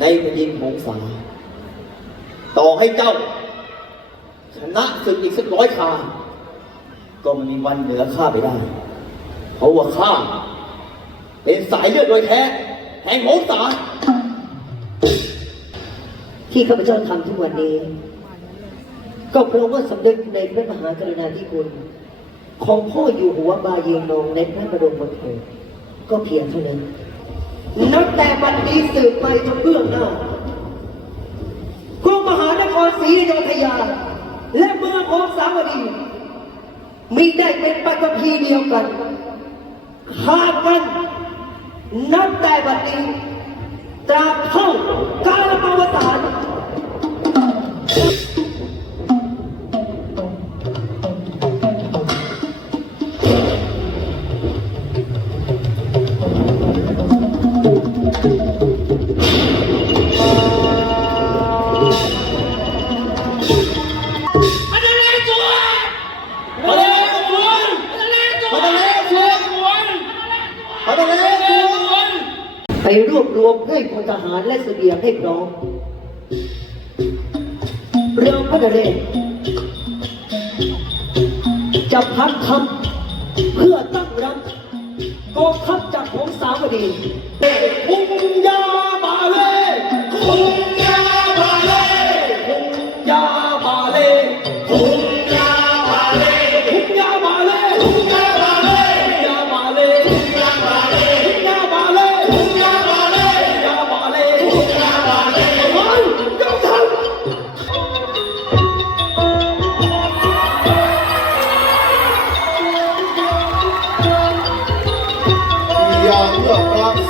ในแผ่นดินหงสาต่อให้เจ้า ชนะศึกอีกสักร้อยคาก็ไม่มีวันเหนือข้าไปได้ เพราะว่าข้าเป็นสายเลือดโดยแท้แห่งหงสาที่ข้าพเจ้าทำทุกวันนี้ ก็เพราะว่าสำนึกในพระมหากรุณาธิคุณของพ่ออยู่หัวบาเยนองในพระบรมโกศก็เพียงเท่านั้น นับแต่บัดนี้สืบไปจนเบื้องหน้ากรุงมหานครศรีอยุธยา และเมืองของสามดีมีได้เป็นปัตภีเดียวกันขาดกันนับแต่บัดนี้ตราบเท่ากา มาทะเลสวนไปรวบรวมให้พลทหารและเสบียงให้พร้อมเรือพระนเรศจะพักทำเพื่อตั้งรับกองทัพจากของสาวดีคุงยา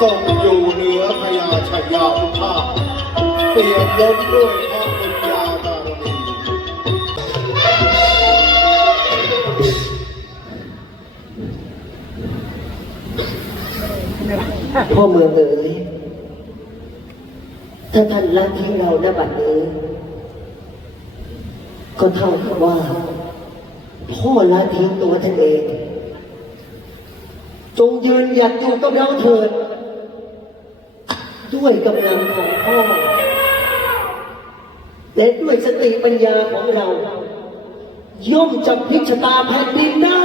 ทรงอยู่เหนือพญาชายาพุทธาเปรียบล้มด้วย พ่อเมืองเอ๋ยถ้าท่านละทิ้งเราณบัดนี้ ก็เท่ากับว่า พ่อละทิ้งตัวท่านเอง จงยืนหยัดอยู่กับเราเถิด ด้วยกำลังของพ่อ และด้วยสติปัญญาของเรา ย่อมจะพิชตาแผ่นดินได้